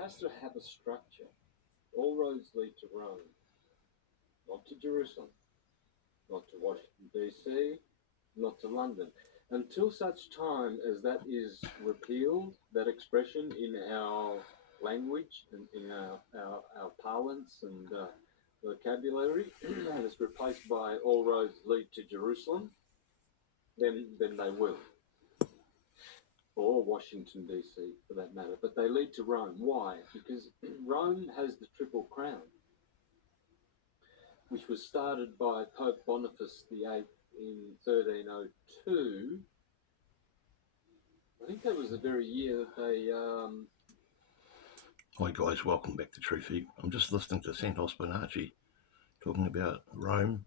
has to have a structure. All roads lead to Rome, not to Jerusalem, not to Washington, D.C., not to London. Until such time as that is repealed, that expression in our language and in our parlance and vocabulary, and it's replaced by all roads lead to Jerusalem, then they will. Or Washington, D.C., for that matter. But they lead to Rome. Why? Because Rome has the Triple Crown, which was started by Pope Boniface VIII in 1302. I think that was the very year that they... Hi guys, welcome back to True Feet. I'm just listening to Santos Bonacci talking about Rome,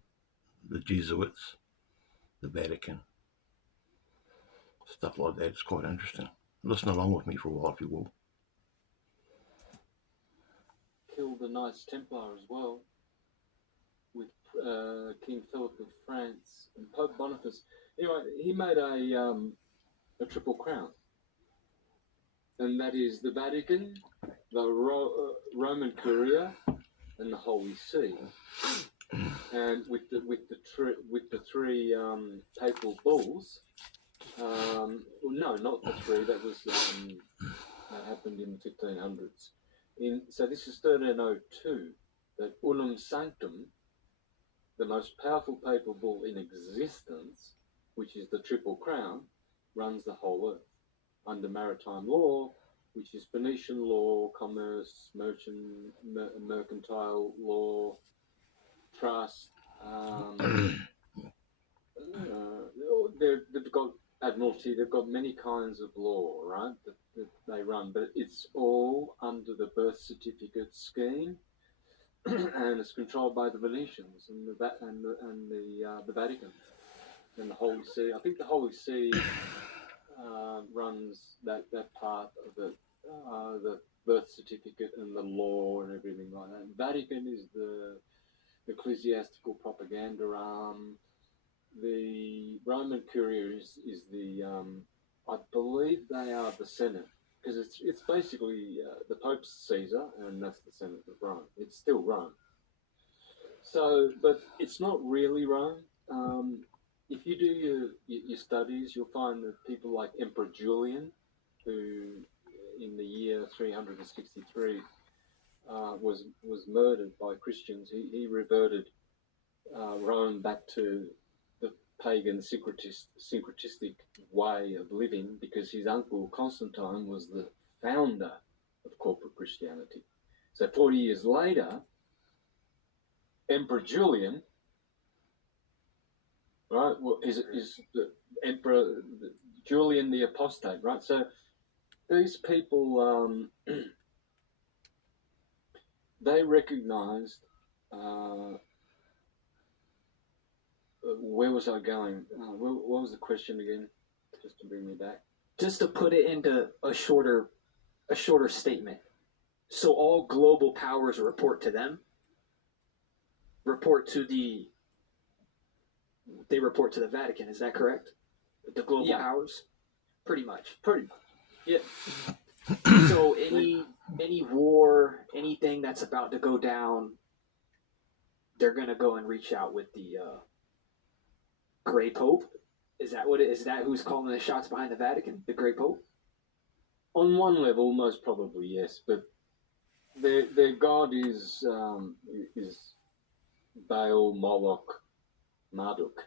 the Jesuits, the Vatican, stuff like that. It's quite interesting. Listen along with me for a while if you will. Killed the Knights Templar as well, with King Philip of France and Pope Boniface. Anyway, he made a Triple Crown. And that is the Vatican, the Roman Curia, and the Holy See. And with the three papal bulls, no, not the three. That was that happened in the 1500s. So this is 1302. That Unum Sanctum, the most powerful papal bull in existence, which is the Triple Crown, runs the whole earth under maritime law, which is Phoenician law, commerce, mercantile law, trust. They've got admiralty. They've got many kinds of law, right? That they run, but it's all under the birth certificate scheme, and it's controlled by the Venetians and the Vatican and the Holy See. I think the Holy See runs that part of the birth certificate and the law and everything like that. And Vatican is the ecclesiastical propaganda arm. The Roman Curia is the I believe they are the Senate, because it's basically the Pope's Caesar, and that's the Senate of Rome. It's still Rome. So, but it's not really Rome. If you do your studies, you'll find that people like Emperor Julian, who in the year 363 was murdered by Christians. He reverted Rome back to the pagan syncretistic way of living, because his uncle Constantine was the founder of corporate Christianity. So 40 years later, Emperor Julian, right, is the Emperor Julian the Apostate, right? So these people, they recognized, where was I going? What was the question again? Just to bring me back. Just to put it into a shorter statement. So all global powers report to them. They report to the Vatican. Is that correct? The global powers, pretty much. Yeah. So any war, anything that's about to go down, they're gonna go and reach out with the Grey Pope. Is that what it is? That who's calling the shots behind the Vatican? The Grey Pope? On one level, most probably yes, but their god is Baal, Moloch, Marduk,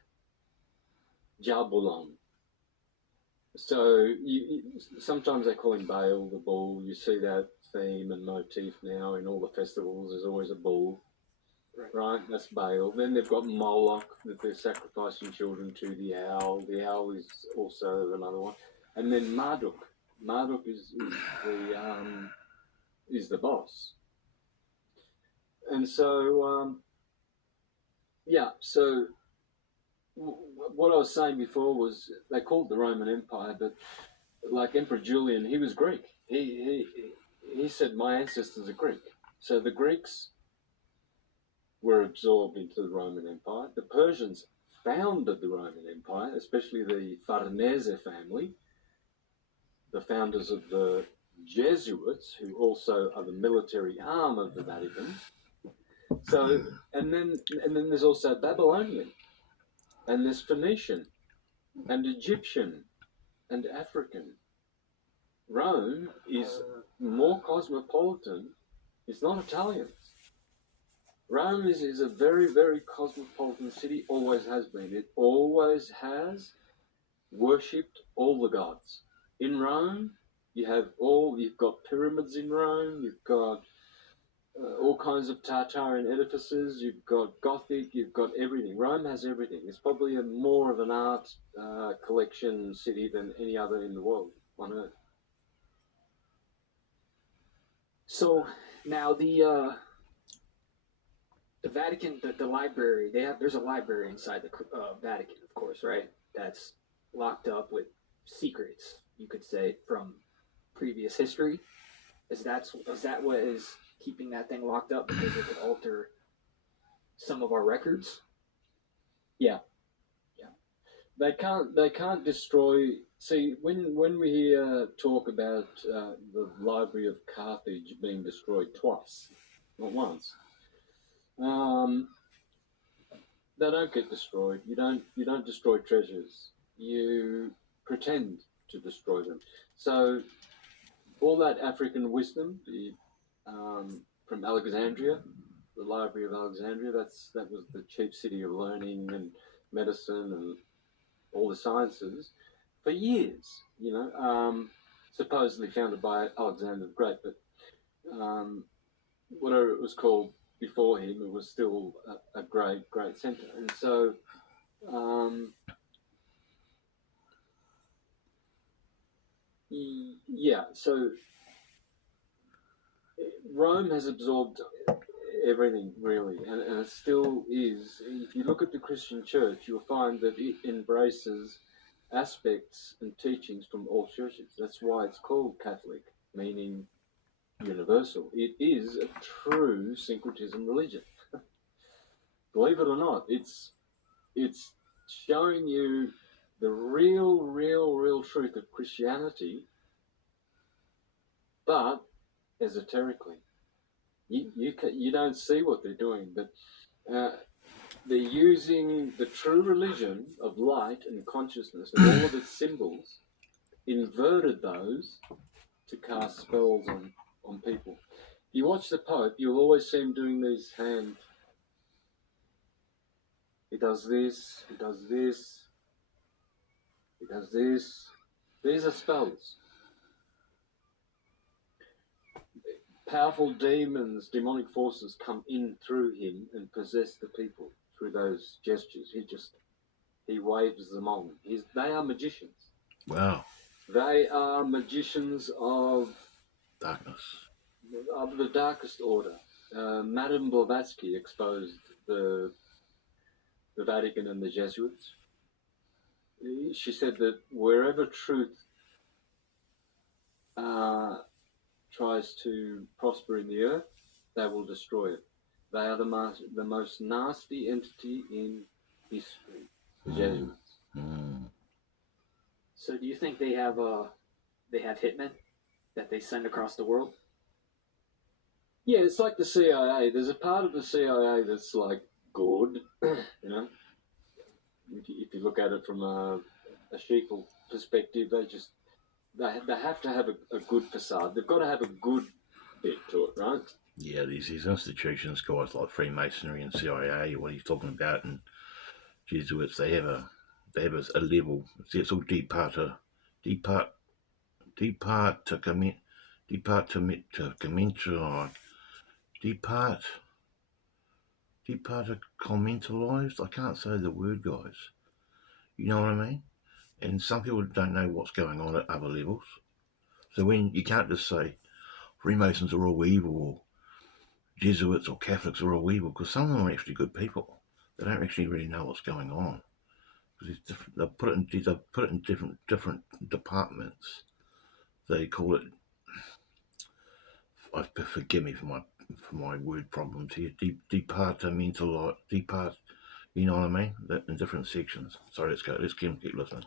Jabulon. So sometimes they call him Baal, the bull. You see that theme and motif now in all the festivals. There's always a bull, right? That's Baal. Then they've got Moloch, that they're sacrificing children to. The owl. The owl is also another one. And then Marduk. Marduk is the boss. And so, so what I was saying before was they called the Roman Empire, but like Emperor Julian, he was Greek. He said, my ancestors are Greek. So the Greeks were absorbed into the Roman Empire. The Persians founded the Roman Empire, especially the Farnese family, the founders of the Jesuits, who also are the military arm of the Vatican. So, and then there's also Babylonian, and there's Phoenician, and Egyptian, and African. Rome is more cosmopolitan. It's not Italian. Rome is a very, very cosmopolitan city, always has been. It always has worshipped all the gods. In Rome, you've got pyramids in Rome, you've got all kinds of Tartarian edifices, you've got Gothic, you've got everything. Rome has everything. It's probably more of an art collection city than any other in the world on earth. So now the Vatican, the library, there's a library inside the Vatican, of course, right? That's locked up with secrets, you could say, from previous history. Is that what is keeping that thing locked up, because it could alter some of our records? Yeah. They can't destroy. See, when we talk about the Library of Carthage being destroyed twice, not once, they don't get destroyed. You don't destroy treasures. You pretend to destroy them. So all that African wisdom, from Alexandria, the Library of Alexandria, that was the chief city of learning and medicine and all the sciences for years. Supposedly founded by Alexander the Great, but whatever it was called before him, it was still a great centre. And so so Rome has absorbed everything, really, and it still is. If you look at the Christian church, you'll find that it embraces aspects and teachings from all churches. That's why it's called Catholic, meaning universal. It is a true syncretism religion. Believe it or not, it's showing you the real truth of Christianity, but esoterically. You don't see what they're doing, but they're using the true religion of light and consciousness and all of its symbols, inverted those to cast spells on people. If you watch the Pope, you'll always see him doing these hand. He does this, he does this, he does this. These are spells. Powerful demons, demonic forces come in through him and possess the people through those gestures. He waves them on. They are magicians. Wow. They are magicians of Darkness. Of the darkest order. Madame Blavatsky exposed the Vatican and the Jesuits. She said that wherever truth tries to prosper in the earth, they will destroy it. They are the most nasty entity in history, the Jesuits. So do you think they have hitmen that they send across the world? Yeah, it's like the CIA. There's a part of the CIA that's like good, you know. If you look at it from a sheeple perspective, they have to have a good facade. They've got to have a good bit to it, right? Yeah, these institutions, guys like Freemasonry and CIA, what he's talking about, and Jesuits, they have a level. See, it's all departamento, departamentalized. I can't say the word, guys. You know what I mean? And some people don't know what's going on at other levels. So when you can't just say Freemasons are all evil, or Jesuits or Catholics are all evil, because some of them are actually good people. They don't actually really know what's going on. Because they'll put it in different departments. They call it. Forgive me for my word problems here. Departmental. You know what I mean? In different sections. Sorry, let's go. Let's keep listening.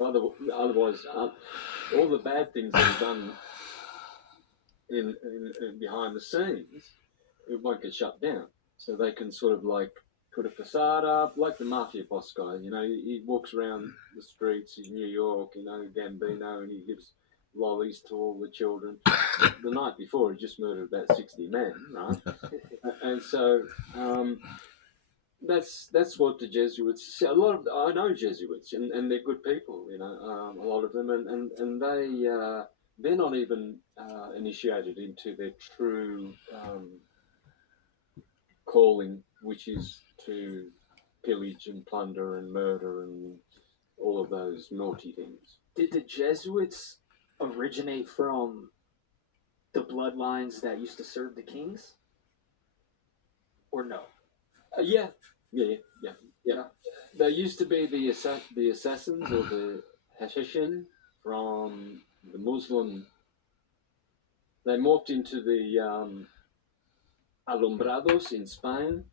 Otherwise, all the bad things that are done in behind the scenes, it won't get shut down. So they can sort of like put a facade up, like the mafia boss guy. You know, he walks around the streets in New York, you know, Gambino, and he gives lollies to all the children. The night before, he just murdered about 60 men, right? And so that's what the Jesuits. A lot of I know Jesuits, and they're good people, you know, a lot of them, and they're not even initiated into their true calling, which is to pillage and plunder and murder and all of those naughty things. Did the Jesuits originate from the bloodlines that used to serve the kings? Or no? Yeah. They used to be the assassins or the Hashishin from the Muslim. They morphed into the Alumbrados in Spain,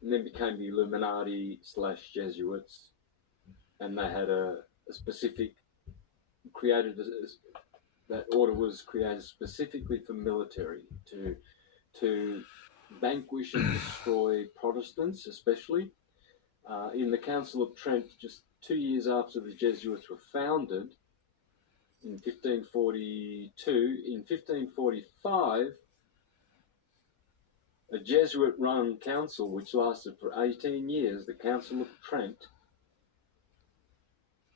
and then became the Illuminati / Jesuits, and they had a specific created. That order was created specifically for military to vanquish and destroy Protestants, especially. In the Council of Trent, just 2 years after the Jesuits were founded, in 1542, in 1545, a Jesuit-run council, which lasted for 18 years, the Council of Trent,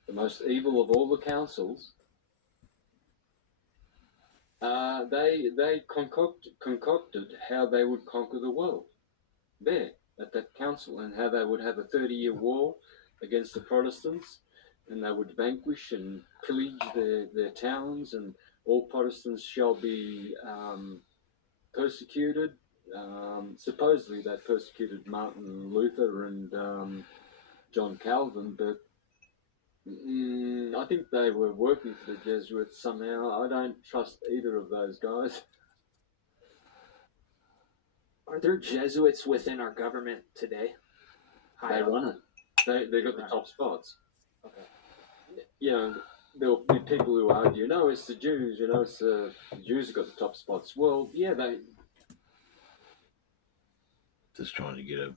the most evil of all the councils, they concocted how they would conquer the world there at that council, and how they would have a 30-year war against the Protestants, and they would vanquish and pillage their towns, and all Protestants shall be persecuted. Supposedly they persecuted Martin Luther and John Calvin, but I think they were working for the Jesuits somehow. I don't trust either of those guys. Are there Jesuits within our government today? They run it. They got the top spots. Okay. You know, there'll be people who argue, no, it's the Jews. You know, it's the Jews who got the top spots. Well, yeah, they just trying to get a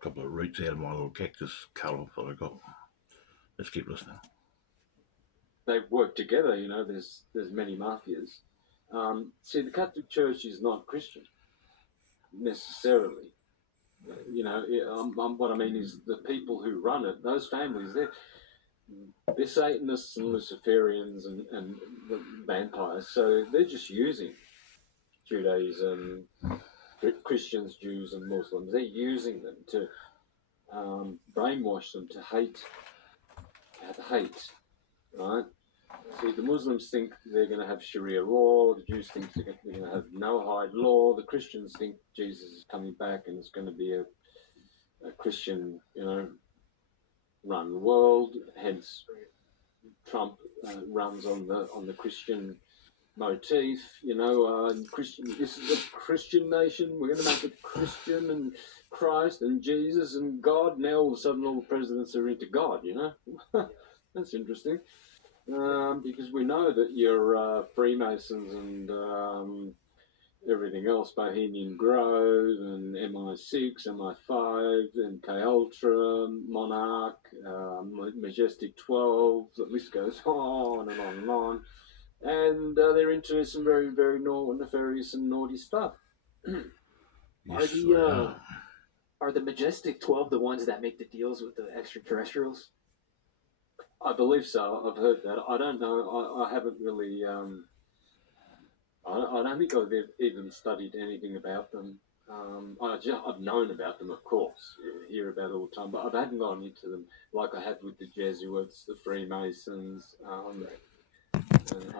couple of roots out of my little cactus colour that I got. Let's keep listening. They work together. You know, there's many mafias. See, the Catholic Church is not Christian necessarily. You know, what I mean is the people who run it, those families, they're Satanists and Luciferians and vampires. So they're just using Judaism, Christians, Jews, and Muslims. They're using them to brainwash them to hate, right? See, the Muslims think they're going to have Sharia law. The Jews think they're going to have Noahide law. The Christians think Jesus is coming back and it's going to be a Christian, you know, run the world. Hence, Trump runs on the Christian motif. You know, Christian. This is a Christian nation. We're going to make it Christian and Christ and Jesus and God. Now all of a sudden, all the presidents are into God. You know, that's interesting. Because we know that you're Freemasons and everything else, Bohemian Grove and MI6, MI5, MK Ultra, Monarch, Majestic 12, the list goes on and on and on. And they're into some very, very nefarious and naughty stuff. Yes, are the Majestic 12 the ones that make the deals with the extraterrestrials? I believe so. I've heard that. I don't know. I haven't really. I don't think I've even studied anything about them. I've known about them, of course. You hear about it all the time, but I hadn't gone into them like I have with the Jesuits, the Freemasons.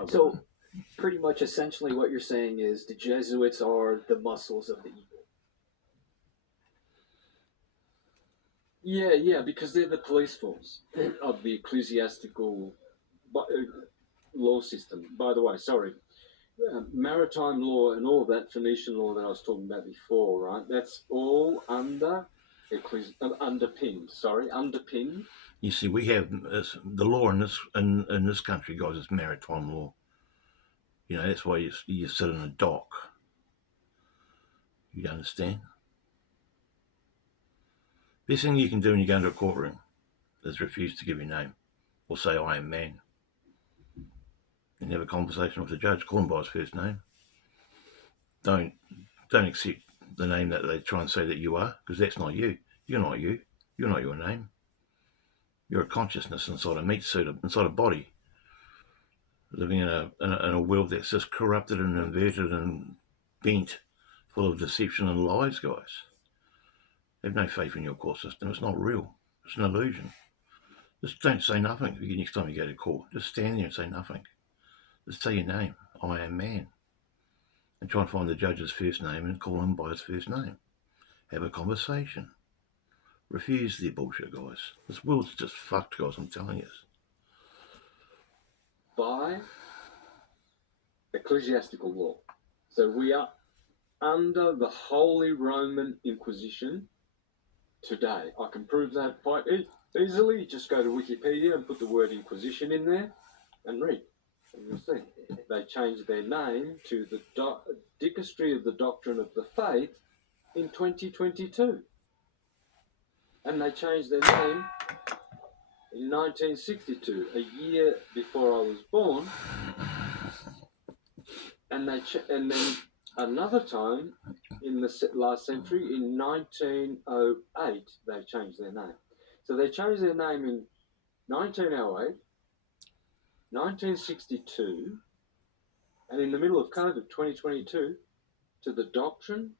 So, pretty much, essentially, what you're saying is the Jesuits are the muscles of the evil. Yeah, because they're the police force of the ecclesiastical law system. By the way, sorry. Maritime law and all of that Phoenician law that I was talking about before, right? That's all underpinned. You see, we have the law in this country, guys, is maritime law. You know, that's why you sit in a dock. You understand? Best thing you can do when you go into a courtroom is refuse to give your name or say I am man. And have a conversation with the judge. Call him by his first name. Don't accept the name that they try and say that you are, because that's not you. You're not you. You're not your name. You're a consciousness inside a meat suit, inside a body, living in a world that's just corrupted and inverted and bent, full of deception and lies, guys. Have no faith in your court system. It's not real. It's an illusion. Just don't say nothing next time you go to court. Just stand there and say nothing. Just say your name. I am man. And try and find the judge's first name and call him by his first name. Have a conversation. Refuse the bullshit, guys. This world's just fucked, guys, I'm telling you. By ecclesiastical law. So we are under the Holy Roman Inquisition today. I can prove that quite easily. Just go to Wikipedia and put the word Inquisition in there and read. And you'll see. They changed their name to the Dicastery of the Doctrine of the Faith in 2022. And they changed their name in 1962, a year before I was born. And then another time in the last century, in 1908, they changed their name. So they changed their name in 1908, 1962, and in the middle of COVID 2022, to the Doctrine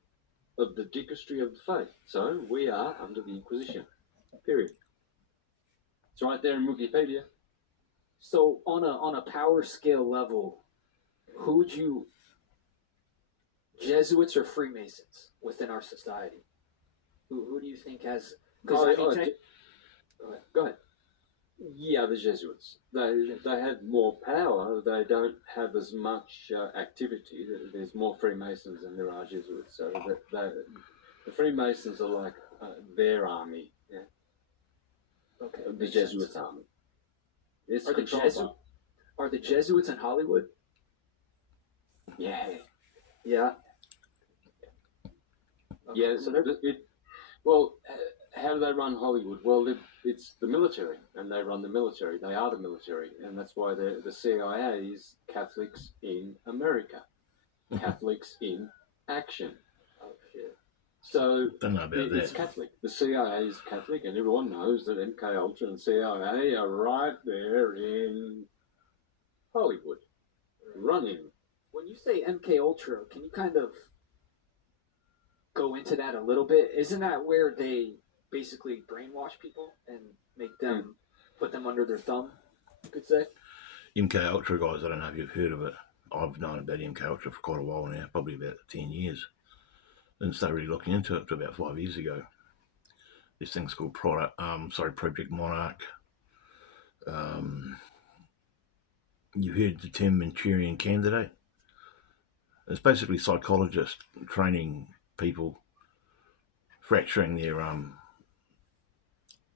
of the Dicastery of the Faith. So we are under the Inquisition. Period. It's right there in Wikipedia. So on a power scale level, who would you, Jesuits or Freemasons within our society? Who do you think has? Go ahead. Yeah, the Jesuits. They have more power. They don't have as much activity. There's more Freemasons than there are Jesuits. So the Freemasons are like their army. Yeah. Okay. The Jesuits' army. Are the Jesuits in Hollywood? Yeah. Yeah. Okay. Yeah. So how do they run Hollywood? Well, it's the military, and they run the military. They are the military, and that's why the CIA is Catholics in America, Catholics in action. Oh shit! So don't know about it's Catholic. The CIA is Catholic, and everyone knows that MK Ultra and CIA are right there in Hollywood, running. When you say MK Ultra, can you kind of go into that a little bit? Isn't that where they basically brainwash people and make them put them under their thumb, you could say? MK Ultra, guys, I don't know if you've heard of it. I've known about MK Ultra for quite a while now, probably about 10 years. Didn't start really looking into it until about 5 years ago. This thing's called Project Monarch. You've heard the term Manchurian Candidate. It's basically psychologists training people, fracturing their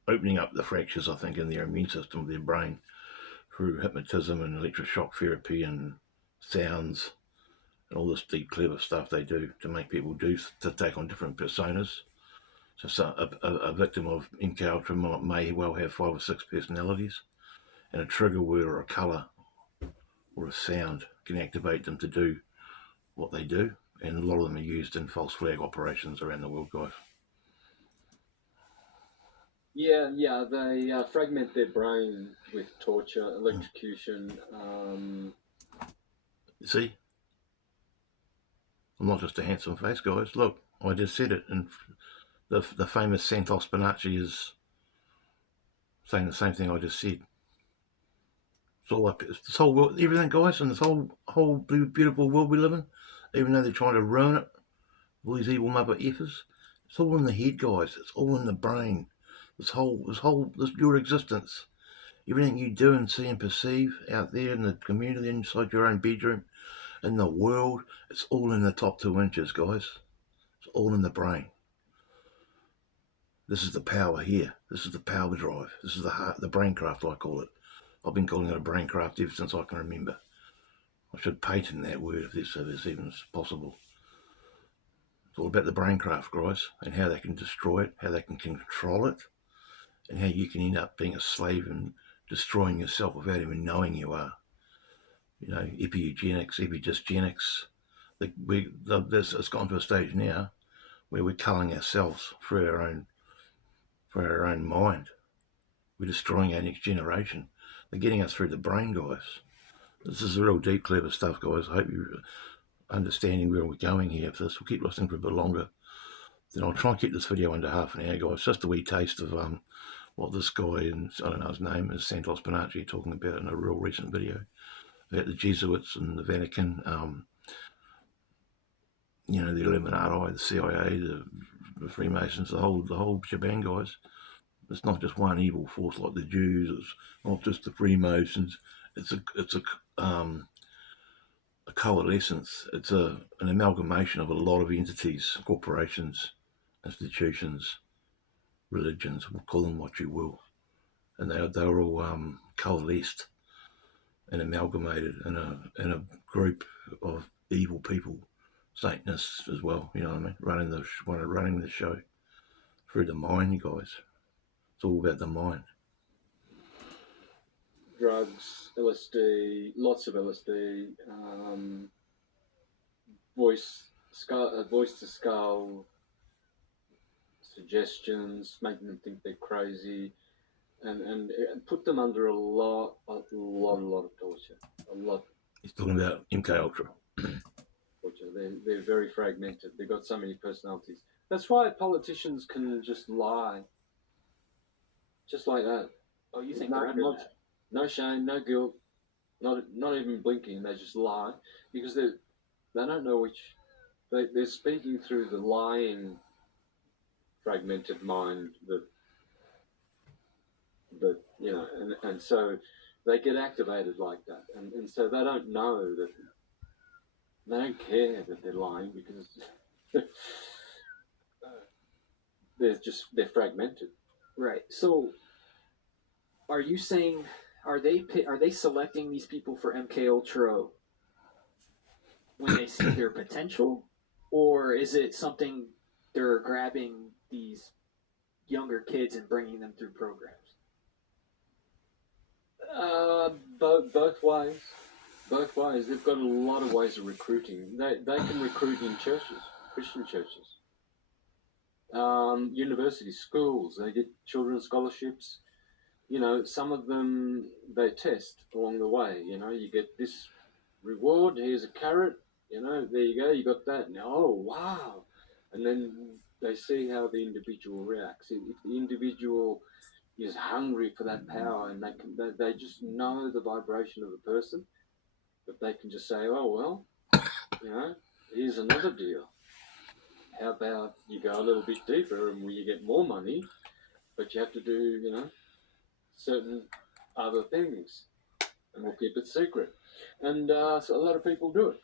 opening up the fractures, I think, in their immune system of their brain through hypnotism and electroshock therapy and sounds and all this deep, clever stuff they do to make people do, to take on different personas. So a victim of MK Ultra may well have 5 or 6 personalities, and a trigger word or a colour or a sound can activate them to do what they do, and a lot of them are used in false flag operations around the world, guys. Yeah, they fragment their brain with torture, electrocution. See? I'm not just a handsome face, guys. Look, I just said it, and the famous Santos Bonacci is saying the same thing I just said. It's all up, this whole world, everything, guys, and this whole beautiful world we live in, even though they're trying to ruin it, all these evil mother effers, it's all in the head, guys. It's all in the brain. This your existence, everything you do and see and perceive out there in the community, inside your own bedroom, in the world, it's all in the top 2 inches, guys. It's all in the brain. This is the power here. This is the power drive. This is the heart, the braincraft, I call it. I've been calling it a braincraft ever since I can remember. I should patent that word if this even possible. It's all about the braincraft, guys, and how they can destroy it, how they can control it, and how you can end up being a slave and destroying yourself without even knowing you are. You know, epidysgenics. It's gone to a stage now where we're culling ourselves for our own mind. We're destroying our next generation. They're getting us through the brain, guys. This is real deep, clever stuff, guys. I hope you're understanding where we're going here. If this will keep listening for a bit longer, then I'll try and keep this video under half an hour, guys. Just a wee taste of what this guy, and I don't know his name, is Santos Bonacci, talking about in a real recent video about the Jesuits and the Vatican, the Illuminati, the CIA, the Freemasons, the whole shebang, guys. It's not just one evil force like the Jews. It's not just the Freemasons. It's a coalescence. It's an amalgamation of a lot of entities, corporations, institutions, religions. We'll call them what you will, and they're all coalesced and amalgamated in a group of evil people, Satanists as well. You know what I mean? Running the show through the mind, guys. It's all about the mind. Drugs, LSD, lots of LSD, voice to skull suggestions, making them think they're crazy, and put them under a lot of torture. A lot. He's talking about MK Ultra. Torture. They're very fragmented. They've got so many personalities. That's why politicians can just lie, just like that. Oh, you think they're under that? No shame, no guilt, not even blinking. They just lie because they don't know which. They're speaking through the lying, fragmented mind that and so they get activated like that, and so they don't know that they don't care that they're lying because they're fragmented. Right. So, are you saying are they selecting these people for MK Ultra when they see their potential, or is it something they're grabbing these younger kids and bringing them through programs? Both ways. Both ways. They've got a lot of ways of recruiting. They can recruit in churches, Christian churches, universities, schools. They get children's scholarships. You know, some of them they test along the way. You know, you get this reward. Here's a carrot. You know, there you go. You got that. Now, oh wow! And then they see how the individual reacts. If the individual is hungry for that power, and they just know the vibration of the person, but they can just say, oh well, you know, here's another deal. How about you go a little bit deeper and you get more money, but you have to do, you know, certain other things, and we'll keep it secret. And so a lot of people do it.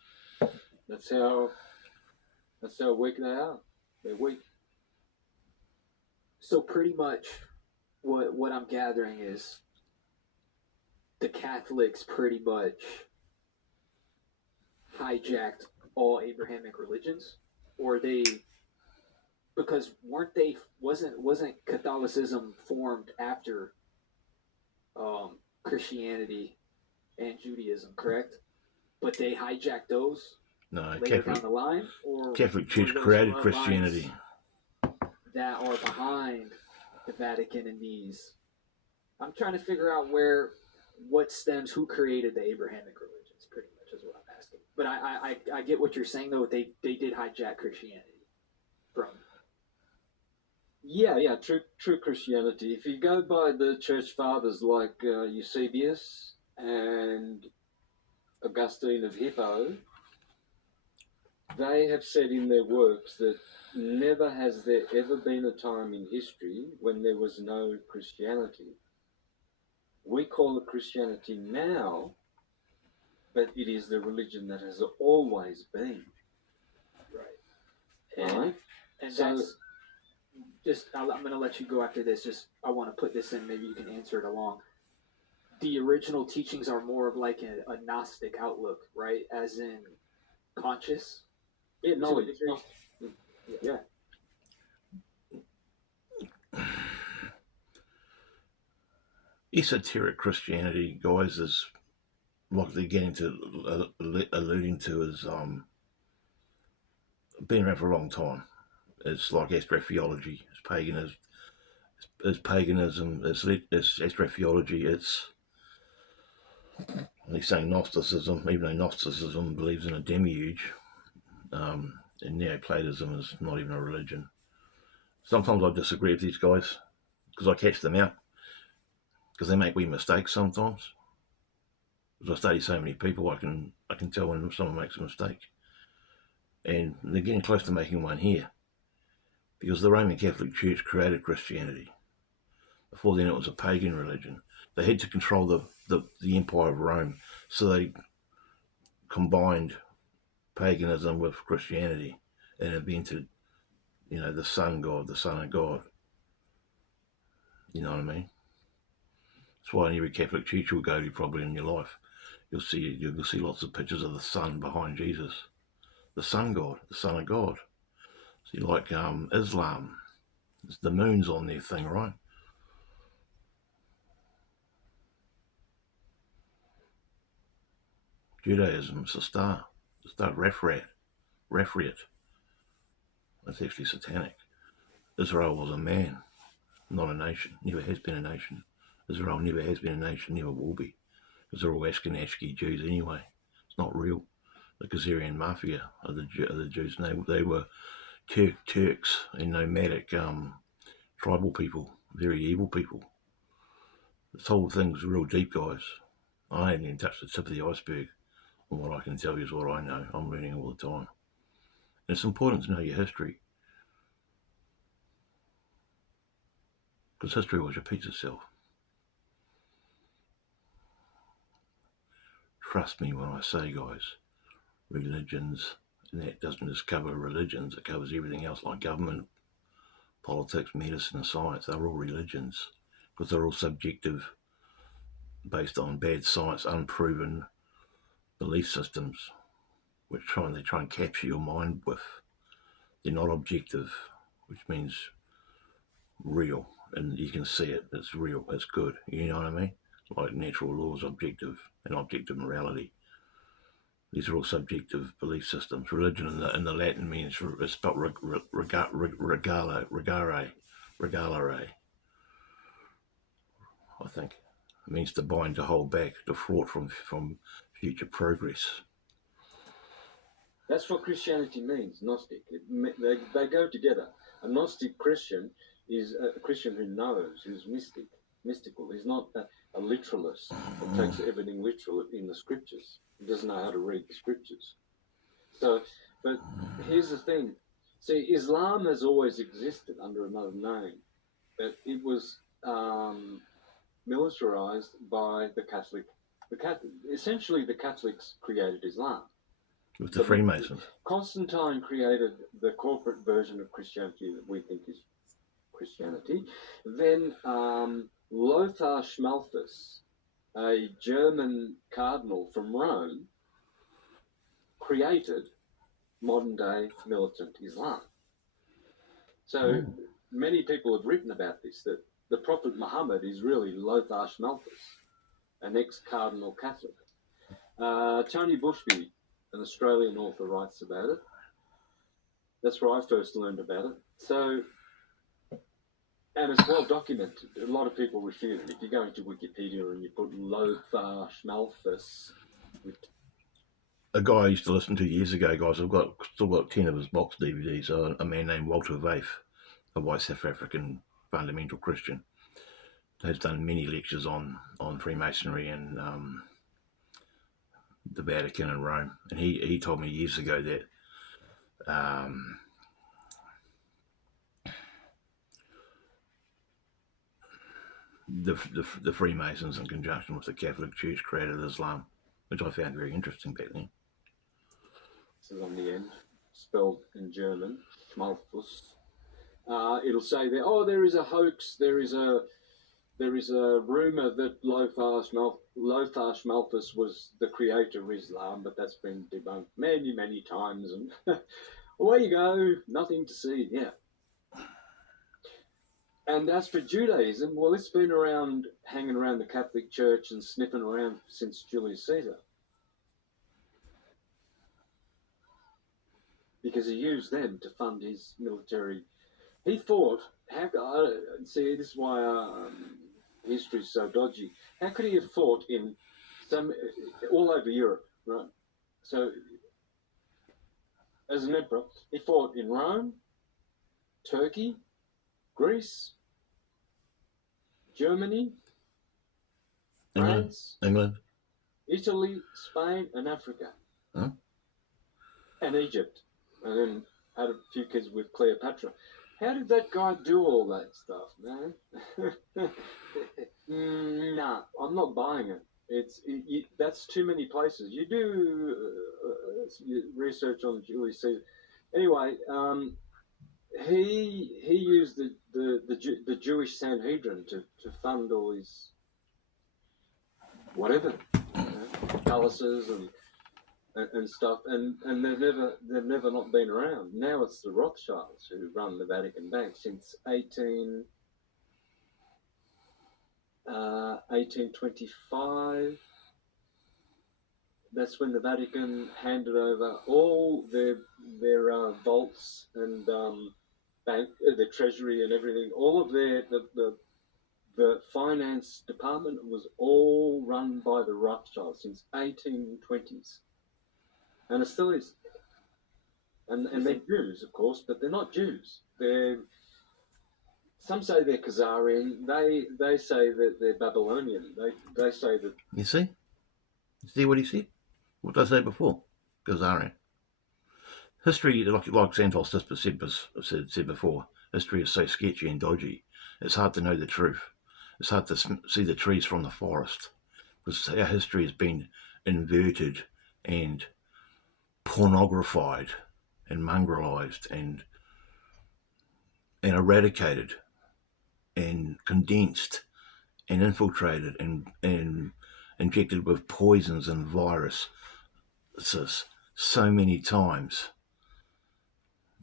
That's how weak they are. They're weak. So pretty much what I'm gathering is the Catholics pretty much hijacked all Abrahamic religions, or they, because wasn't Catholicism formed after Christianity and Judaism, correct? But they hijacked those No, later down the line, or Catholic Church created Christianity that are behind the Vatican and these. I'm trying to figure out who created the Abrahamic religions, pretty much is what I'm asking. But I get what you're saying, though. They did hijack Christianity from. Yeah, true Christianity. If you go by the church fathers like Eusebius and Augustine of Hippo, they have said in their works that never has there ever been a time in history when there was no Christianity. We call it Christianity now, but it is the religion that has always been. Right. And so that's just, I'm going to let you go after this. Just, I want to put this in. Maybe you can answer it along. the original teachings are more of like a Gnostic outlook, right? As in conscious. Yeah, To a knowledge. degree. Yeah. Esoteric Christianity, guys, is what they're getting to, alluding to, is been around for a long time. It's like estraphiology, it's paganism, it's estraphiology, it's, he's saying Gnosticism, even though Gnosticism believes in a demiurge, and Neoplatonism is not even a religion. Sometimes I disagree with these guys because I catch them out because they make wee mistakes sometimes. As I study so many people, I can tell when someone makes a mistake, and they're getting close to making one here because the Roman Catholic Church created Christianity. Before then, it was a pagan religion. They had to control the Empire of Rome, so they combined paganism with Christianity and invented, the sun god, the son of God. You know what I mean? That's why in every Catholic church you'll go to probably in your life, you'll see lots of pictures of the sun behind Jesus, the sun god, the son of God. See, like Islam, the moon's on their thing, right? Judaism, it's a star, Refret. That's actually satanic. Israel was a man, not a nation. Never has been a nation. Israel never has been a nation, never will be. Because they're all Ashkenazi Jews anyway. It's not real. The Khazarian mafia of the Jews, and they were Turks and nomadic tribal people, very evil people. This whole thing's real deep, guys. I haven't even touched the tip of the iceberg. And what I can tell you is what I know. I'm learning all the time. And it's important to know your history. Because history always repeats itself. Trust me when I say, guys, religions, and that doesn't just cover religions, it covers everything else like government, politics, medicine, and science. They're all religions because they're all subjective, based on bad science, unproven belief systems, which they try and capture your mind with. They're not objective, which means real, and you can see it. It's real. It's good. You know what I mean? Like natural laws, objective, and objective morality. These are all subjective belief systems. Religion in the Latin means it's spelled regalare, I think. It means to bind, to hold back, to thwart from future progress. That's what Christianity means, Gnostic. They go together. A Gnostic Christian is a Christian who knows, who's mystical. He's not a literalist that takes everything literal in the scriptures. He doesn't know how to read the scriptures. So, but here's the thing. See, Islam has always existed under another name, but it was militarized by the Catholic. Essentially, the Catholics created Islam. With the Freemasons. Constantine created the corporate version of Christianity that we think is Christianity. Then Lothar Schmalfus, a German cardinal from Rome, created modern-day militant Islam. So many people have written about this, that the Prophet Muhammad is really Lothar Schmalfus, an ex-cardinal Catholic. Tony Bushby, an Australian author, writes about it. That's where I first learned about it. So, and it's well documented. A lot of people refute it. If you go into Wikipedia and you put Lothar Schmalfus, a guy I used to listen to years ago, guys, still got 10 of his box DVDs. A man named Walter Vaith, a white South African fundamental Christian, has done many lectures on Freemasonry and the Vatican and Rome. And he told me years ago that the Freemasons, in conjunction with the Catholic Church, created Islam, which I found very interesting back then. This is on the end, spelled in German, Schmalfus. It'll say there, there is a hoax, there is a there is a rumor that Lothar Schmalfus was the creator of Islam, but that's been debunked many, many times. And away you go, nothing to see. Yeah. And as for Judaism, well, it's been around, hanging around the Catholic Church and sniffing around since Julius Caesar. Because he used them to fund his military. He fought. See, this is why history's so dodgy. How could he have fought in all over Europe, right? So, as an emperor, he fought in Rome, Turkey, Greece, Germany, France, England, Italy, Spain, and Africa. Huh? And Egypt. And then had a few kids with Cleopatra. How did that guy do all that stuff, man? Nah, I'm not buying it. That's too many places. You do research on Julius Caesar. Anyway, he used the Jewish Sanhedrin to fund all his whatever, palaces and stuff, and they've never not been around. Now it's the Rothschilds who run the Vatican Bank since 1825. That's when the Vatican handed over all their vaults and bank, the treasury and everything. All of the finance department was all run by the Rothschilds since 1820s. And it still is. And they're Jews, of course, but they're not Jews. Some say they're Khazarian. They say that they're Babylonian. They say that. You see? You see what he said? What did I say before? Khazarian. History, like Santos just said before, history is so sketchy and dodgy. It's hard to know the truth. It's hard to see the trees from the forest. Because our history has been inverted and pornographied and mongrelized and eradicated and condensed and infiltrated and injected with poisons and viruses so many times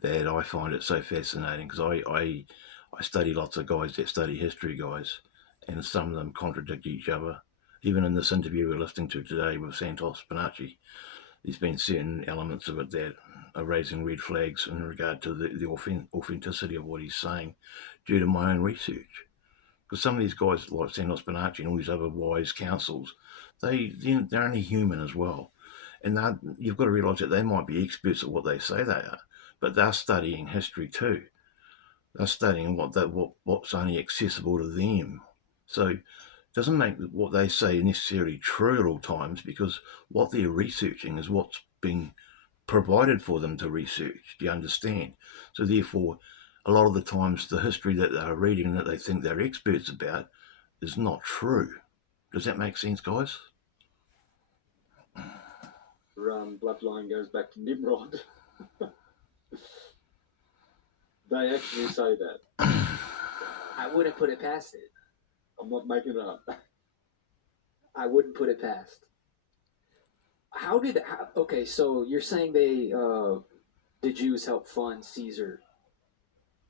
that I find it so fascinating, because I study lots of guys that study history, guys, and some of them contradict each other. Even in this interview we're listening to today with Santos Bonacci, there's been certain elements of it that are raising red flags in regard to the authenticity of what he's saying due to my own research. Because some of these guys like Santos Bonacci and all these other wise counsels, they're only human as well. And you've got to realise that they might be experts at what they say they are, but they're studying history too. They're studying what's only accessible to them. So it doesn't make what they say necessarily true at all times, because what they're researching is what's being provided for them to research. Do you understand? So therefore, a lot of the times the history that they're reading that they think they're experts about is not true. Does that make sense, guys? Bloodline goes back to Nimrod. They actually say that. I wouldn't put it past it. I'm not making it up. I wouldn't put it past. Okay, so you're saying the Jews helped fund Caesar.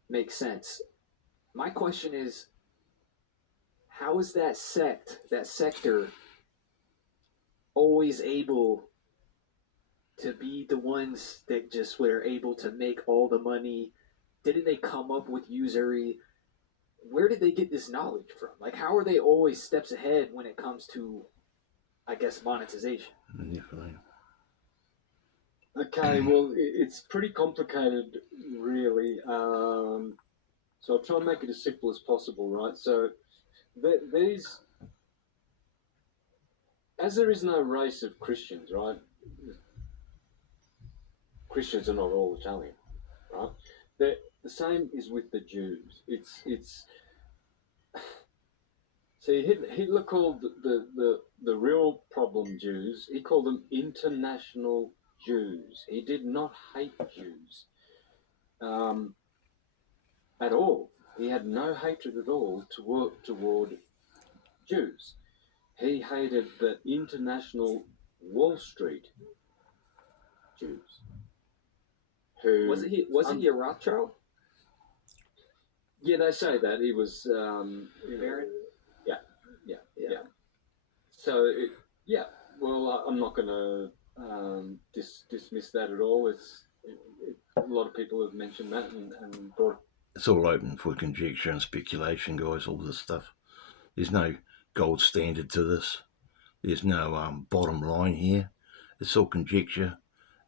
Makes sense. My question is, how is that sector, always able to be the ones that just were able to make all the money? Didn't they come up with usury? Where did they get this knowledge from? Like, how are they always steps ahead when it comes to, I guess, monetization? Definitely. Okay, well, it's pretty complicated, really. So I'll try and make it as simple as possible, right? So as there is no race of Christians, right? Christians are not all Italian, right? The same is with the Jews. It's see, Hitler called the real problem Jews. He called them international Jews. He did not hate Jews at all. He had no hatred at all toward Jews. He hated the international Wall Street Jews. Who Wasn't he a Rothschild? Yeah, they say that he was. Baron? Yeah. So well, I'm not going to dismiss that at all. A lot of people have mentioned that and brought. It's all open for conjecture and speculation, guys. All this stuff. There's no gold standard to this. There's no bottom line here. It's all conjecture,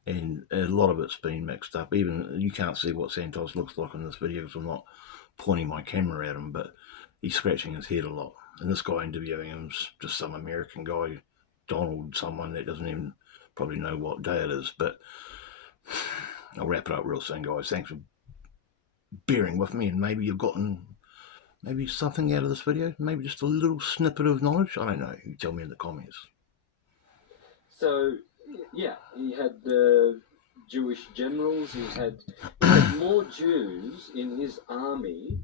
and a lot of it's been mixed up. Even you can't see what Santos looks like in this video because I'm not pointing my camera at him, but he's scratching his head a lot. And this guy interviewing him's just some American guy, Donald, someone that doesn't even probably know what day it is. But I'll wrap it up real soon, guys. Thanks for bearing with me, and maybe you've gotten something out of this video, maybe just a little snippet of knowledge. I don't know. You tell me in the comments. So, yeah, he had Jewish generals. He had more Jews in his army,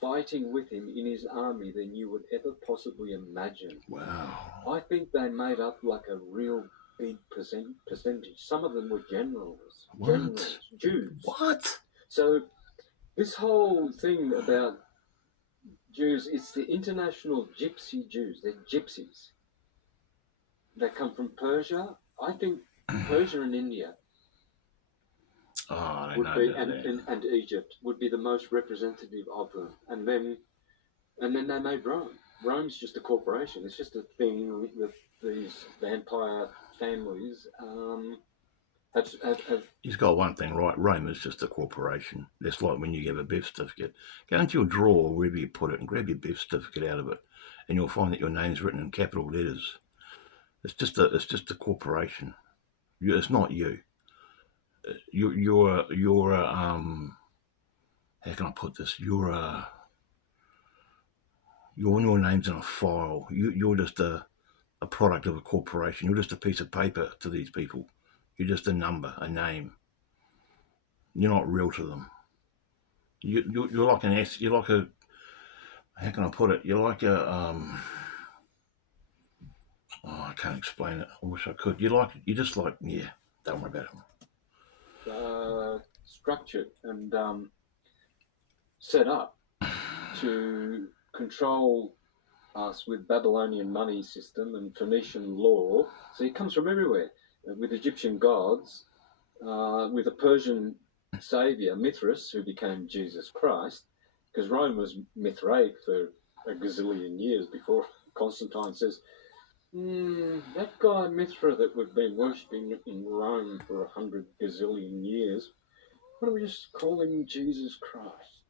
fighting with him in his army than you would ever possibly imagine. Wow. I think they made up like a real big percentage. Some of them were generals. What? Generals, Jews. What? So this whole thing about Jews, it's the international gypsy Jews. They're gypsies. They come from Persia. I think Persia and India would be, and Egypt would be the most representative of them. And then they made Rome. Rome's just a corporation. It's just a thing that these vampire families have. He's got one thing right. Rome is just a corporation. It's like when you get a birth certificate. Go into your drawer, wherever you put it, and grab your birth certificate out of it, and you'll find that your name's written in capital letters. It's just a corporation. It's not you. You're how can I put this? Your name's in a file. You're just a product of a corporation. You're just a piece of paper to these people. You're just a number, a name. You're not real to them. You're like an S. You're like a. How can I put it? You're like a. I can't explain it. I wish I could. You're just like, yeah. Don't worry about it. Structured and set up to control us with Babylonian money system and Phoenician law. So he comes from everywhere, with Egyptian gods, with a Persian savior, Mithras, who became Jesus Christ, because Rome was Mithraic for a gazillion years before Constantine says, that guy Mithra that we've been worshipping in Rome for 100 gazillion years, why don't we just call him Jesus Christ?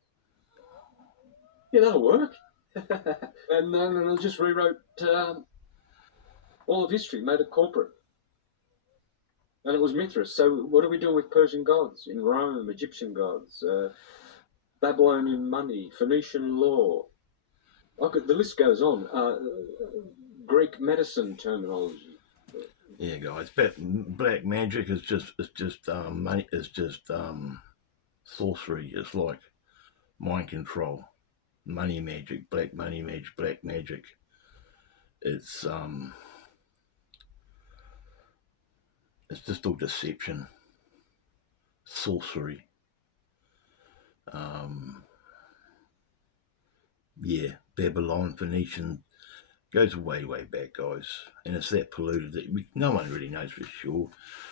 Yeah, that'll work. And then I just rewrote all of history, made it corporate. And it was Mithras. So what do we do with Persian gods in Rome, Egyptian gods, Babylonian money, Phoenician law? The list goes on. Greek medicine terminology. Yeah, guys. Black magic is just money. It's just sorcery. It's like mind control, money magic, black money magic, black magic. It's just all deception, sorcery. Yeah, Babylon, Phoenician goes way back, guys, and it's that polluted that no one really knows for sure,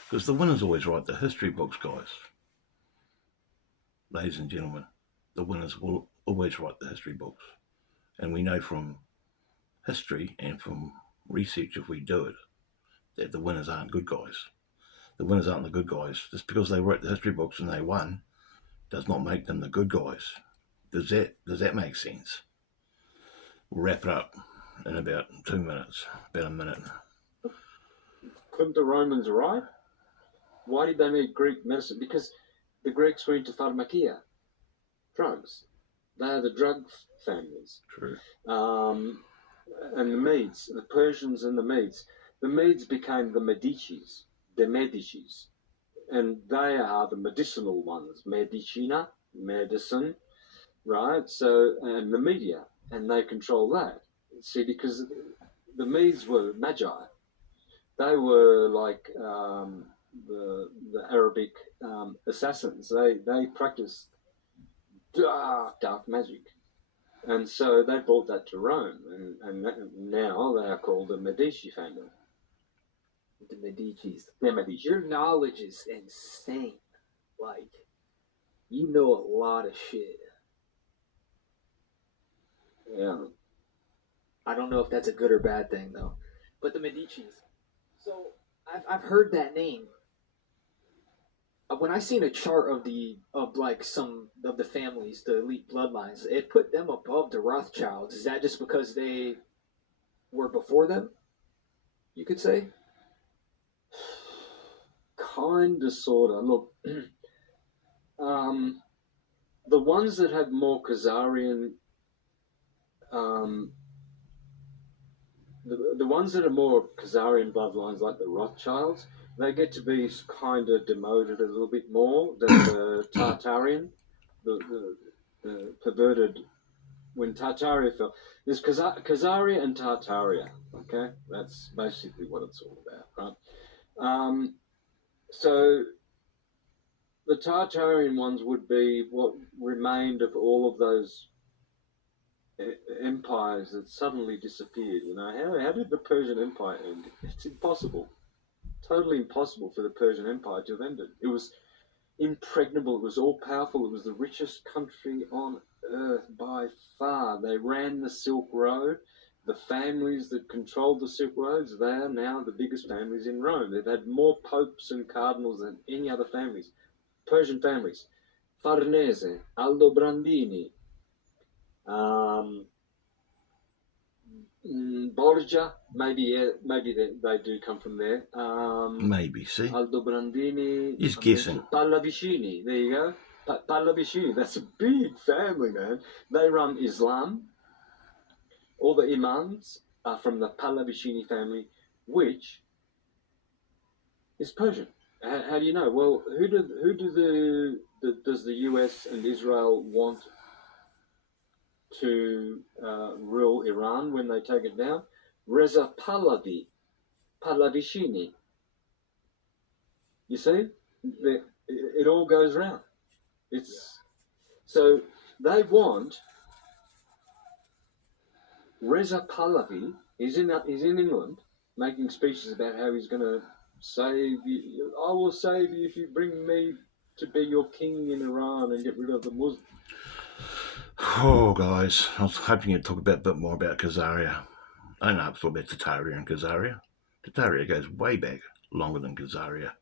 because the winners always write the history books, guys. Ladies and gentlemen, the winners will always write the history books, and we know from history and from research, if we do it, that the winners aren't good guys. The winners aren't the good guys. Just because they wrote the history books and they won does not make them the good guys. Does that make sense? We'll wrap it up in about 2 minutes, about a minute. Couldn't the Romans write? Why did they need Greek medicine? Because the Greeks were into pharmakia, drugs. They are the drug families. True. And the Medes, the Persians and the Medes. The Medes became the Medicis, and they are the medicinal ones. Medicina, medicine, right? So, and the media, and they control that. see, because the Medes were magi. They were like the Arabic assassins. They practiced dark magic, and so they brought that to Rome, and now they are called the Medici family. The Medicis. The Medici. Your knowledge is insane. Like, you know a lot of shit. Yeah. I don't know if that's a good or bad thing though. But the Medicis. So I've heard that name. When I seen a chart of like some of the families, the elite bloodlines, it put them above the Rothschilds. Is that just because they were before them? You could say. Kinda, sorta. Look, the ones that have more Khazarian, the ones that are more Khazarian bloodlines, like the Rothschilds, they get to be kind of demoted a little bit more than the Tartarian, the perverted. When Tartaria fell, there's Khazaria and Tartaria. Okay, that's basically what it's all about, right? So the Tartarian ones would be what remained of all of those empires that suddenly disappeared. You know, how did the Persian Empire end? It's impossible, totally impossible for the Persian Empire to have ended. It was impregnable. It was all powerful. It was the richest country on earth by far. They ran the Silk Road. The families that controlled the Silk Roads, they are now the biggest families in Rome. They've had more popes and cardinals than any other families. Persian families. Farnese, Aldobrandini, Borgia, maybe they do come from there. Maybe, see? Aldobrandini. He's guessing. Pallavicini, there you go. Pallavicini, that's a big family, man. They run Islam. All the imams are from the Pallavicini family, which is Persian. How do you know? Well, does the US and Israel want to rule Iran when they take it down? Reza Pahlavi, Pallavicini. You see, it all goes round. It's so they want Reza Pahlavi. He's in England making speeches about how he's going to save you. I will save you if you bring me to be your king in Iran and get rid of the Muslims. Oh, guys, I was hoping you'd talk a bit more about Khazaria. I know I've thought about Tataria and Khazaria. Tataria goes way back, longer than Khazaria.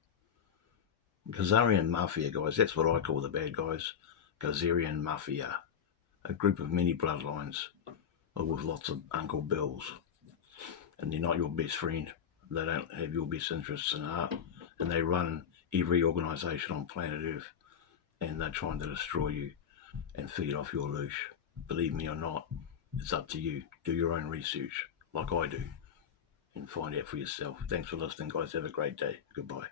Khazarian Mafia, guys, that's what I call the bad guys. Khazarian Mafia. A group of many bloodlines with lots of Uncle Bills. And they're not your best friend. They don't have your best interests in heart. And they run every organisation on planet Earth. And they're trying to destroy you and feed off your loosh. Believe me or not, it's up to you. Do your own research, like I do, and find out for yourself. Thanks for listening, guys. Have a great day. Goodbye.